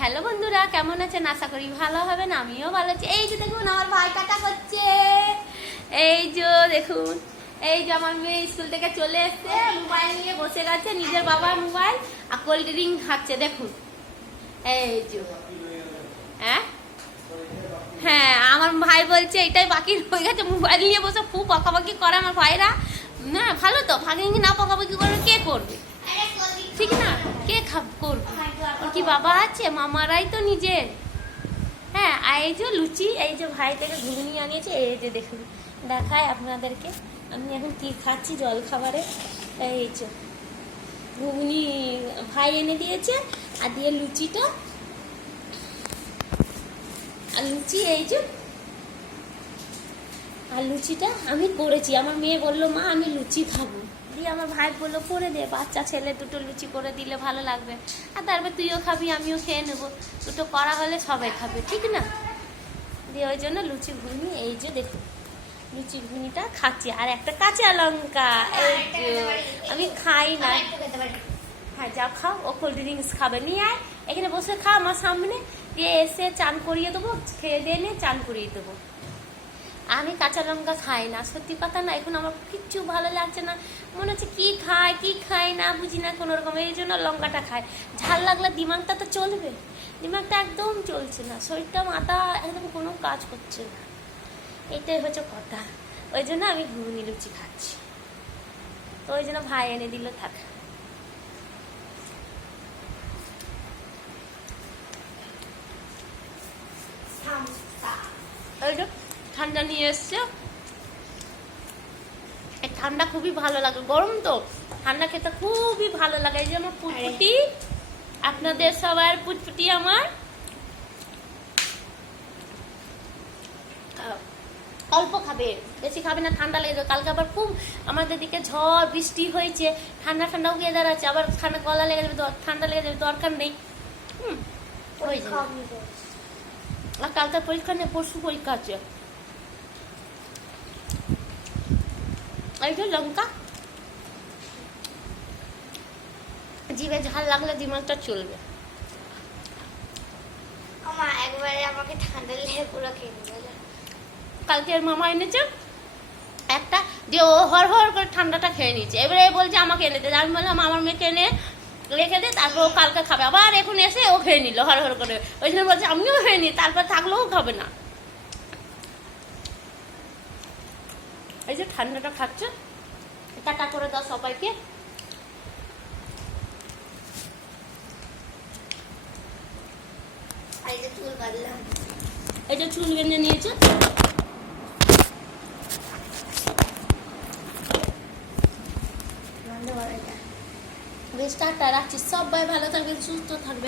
Hello বন্ধুরা, কেমন আছেন? আশা করি ভালো হবেন। আমিও ভালো আছি। এই যে দেখুন আমার ভাই টাটা করছে। এই যে দেখুন, এই যে আমার মেয়ে স্কুল থেকে চলে এসছে, মোবাইল নিয়ে বসে গেছে, নিজের বাবার মোবাইল আর কোল্ড ড্রিঙ্ক খাচ্ছে। দেখুন এই যে, হ্যাঁ হ্যাঁ, আমার ভাই বলছে এটাই বাকি হয়ে গেছে, মোবাইল নিয়ে বসে খুব বকাবকি করে আমার ভাইরা। না ভালো তো, ভাগিনি না বকাবকি করবে কে করবে? ঠিক না, কে করবে? ওর কি বাবা আছে? মামারাই তো নিজের। হ্যাঁ, আর এই যে লুচি, এই যে ভাই থেকে ঘুগনি আনিয়েছে, এই যে দেখুন দেখায় আপনাদেরকে আমি এখন কি খাচ্ছি জল খাবারে। এই যে ঘুগনি ভাই এনে দিয়েছে, আর দিয়ে লুচিটা, আর লুচি এই যে, আর লুচিটা আমি করেছি। আমার মেয়ে বললো মা আমি লুচি খাবো, দিয়ে আমার ভাই বললো করে দে, বাচ্চা ছেলে দুটো লুচি করে দিলে ভালো লাগবে, আর তারপর তুইও খাবি আমিও খেয়ে নেবো, দুটো করা হলে সবাই খাবে, ঠিক না? দিয়ে ওই জন্য লুচি ঘুগনি, এই যে দেখুন লুচি ঘুগনিটা খাচ্ছি, আর একটা কাঁচা লঙ্কা। এই যে আমি খাই না। হ্যাঁ যাও খাও, ও কোল্ড ড্রিঙ্কস খাবে, নিয়ে আয় এখানে বসে খা আমার সামনে, দিয়ে এসে চান করিয়ে দেবো, খেয়ে দিয়ে নিয়ে চান করিয়ে দেবো। আমি কাঁচা লঙ্কা খাই না, সত্যি কথা না, এখন আমার কিচ্ছু ভালো লাগছে না, মনে হচ্ছে কি খাই না বুঝি না কোনো রকম, এই জন্য লঙ্কাটা খাই। ঝাল লাগলে দিমাগটা তো চলবে, দিমাগটা একদম চলছে না, শরীরটা মাথা একদম কোনো কাজ করছে না, এইটাই হচ্ছে কথা। ওই জন্য আমি ঘুগনি লুচি খাচ্ছি, তো ওই জন্য ভাই এনে দিল, থাক। ওই যে ঠান্ডা নিয়ে এসছে, এই ঠান্ডা খুবই ভালো লাগে, গরম তো ঠান্ডা খেতে খুবই ভালো লাগে। এই যে আমার পুটপুটি, আপনাদের সবার পুটপুটি আমার অল্প খাবে, বেশি খাবে না, ঠান্ডা লেগে যাবে। কালকে আবার খুব আমাদের দিকে ঝড় বৃষ্টি হয়েছে, ঠান্ডা ওয়েদার আছে, আবার ঠান্ডা গলা লেগে যাবে, ঠান্ডা লেগে যাবে, দরকার নেই। আর কালকে পরীক্ষা নেই, পরশু পরীক্ষা আছে। এই যে লঙ্কা, জিভে ঝাল লাগলে দিমাগটা চলবে। একবারে আমাকে ঠান্ডা লেগে পুরো খেয়ে নিল। কালকে এর মামা এনেছে একটা, যে ও হর করে ঠান্ডাটা খেয়ে নিচ্ছে, এবারে বলছে আমাকে এনে দে, আমি বললাম আমার মেয়েকে এনে রেখে দে, তারপর ও কালকে খাবে। আবার এখন এসে ও খেয়ে নিল হর করে, ওই জন্য বলছে আমিও খেয়ে নিই, তারপর থাকলেও খাবে না। এই যে ঠান্ডাটা খাচ্ছে, টাটা করে দাও সবাইকে। এই যে চুল বেঁধে নিয়েছে। বেশ, টাটা রাখছি, সবাই ভালো থাকবেন, সুস্থ থাকবেন।